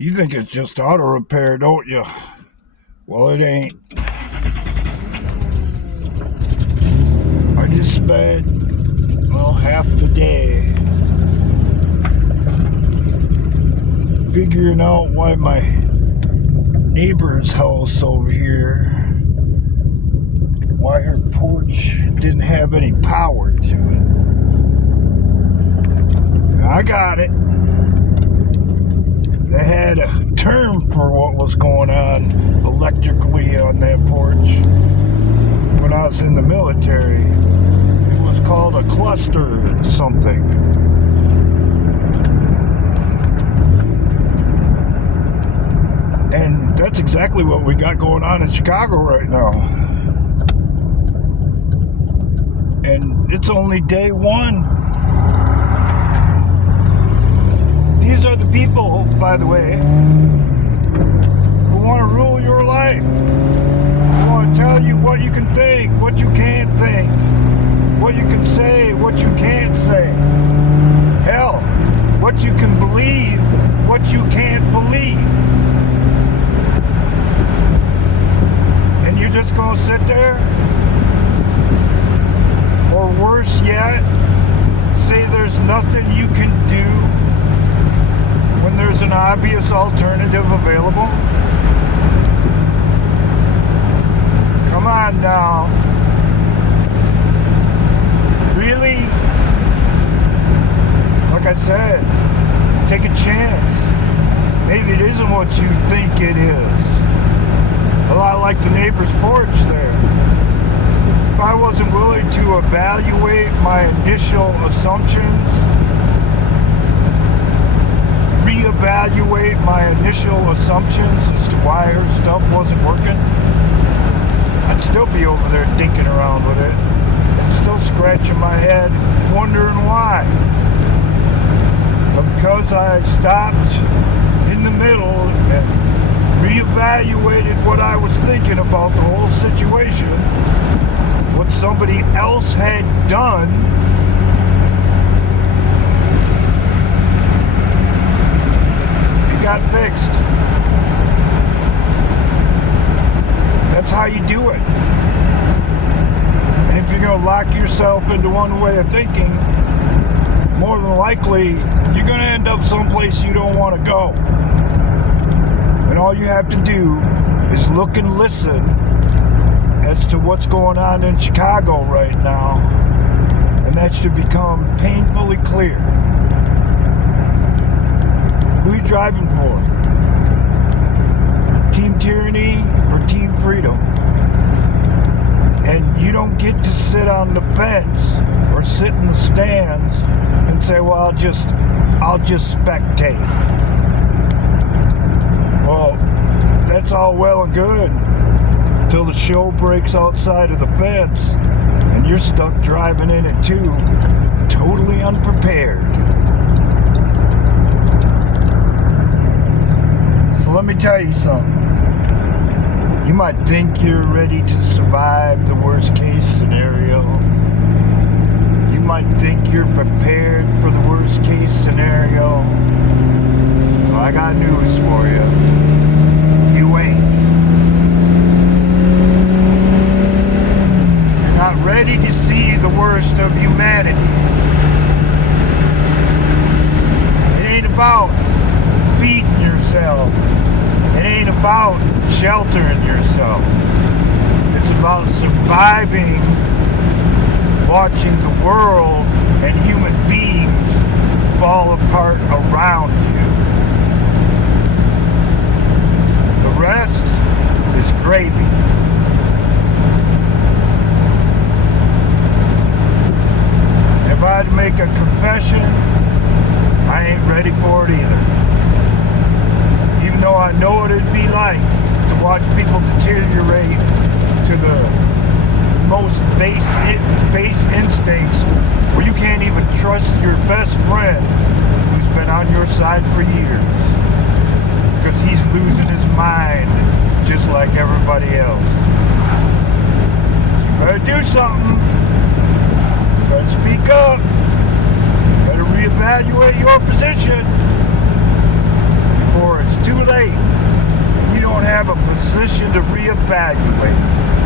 You think it's just auto repair, don't you? Well, it ain't. I just spent, half the day figuring out why my neighbor's house over here, why her porch didn't have any power to it. I got it. They had a term for what was going on electrically on that porch when I was in the military. It was called a cluster something. And that's exactly what we got going on in Chicago right now. And it's only day one. These are the people, by the way, who want to rule your life. Who want to tell you what you can think, what you can't think, what you can say, what you can't say. Hell, what you can believe, what you can't believe. And you're just going to sit there? Or worse yet, say there's nothing you can do when there's an obvious alternative available? Come on now. Really? Like I said, take a chance. Maybe it isn't what you think it is. A lot like the neighbor's porch there. If I wasn't willing to evaluate my initial assumptions, reevaluate my initial assumptions as to why her stuff wasn't working, I'd still be over there dinking around with it and still scratching my head wondering why. But because I stopped in the middle and reevaluated what I was thinking about the whole situation, what somebody else had done, got fixed. That's how you do it. And if you're going to lock yourself into one way of thinking, more than likely you're going to end up someplace you don't want to go. And all you have to do is look and listen as to what's going on in Chicago right now, and that should become painfully clear. Who are you driving for? Team tyranny or team freedom? And you don't get to sit on the fence or sit in the stands and say, well, I'll just spectate. Well, that's all well and good until the show breaks outside of the fence and you're stuck driving in it too, totally unprepared. So let me tell you something. You might think you're ready to survive the worst case scenario. You might think you're prepared for the worst case scenario. Well, I got news for you. You ain't. You're not ready to see the worst of humanity. It ain't about feeding yourself. It ain't about sheltering yourself. It's about surviving, watching the world and human beings fall apart around you. The rest is gravy. If I had to make a confession, I ain't ready for it either. Even though I know what it'd be like to watch people deteriorate to the most base instincts where you can't even trust your best friend who's been on your side for years because he's losing his mind just like everybody else. You better do something. You better speak up. You better reevaluate your position before it's too have a position to reevaluate.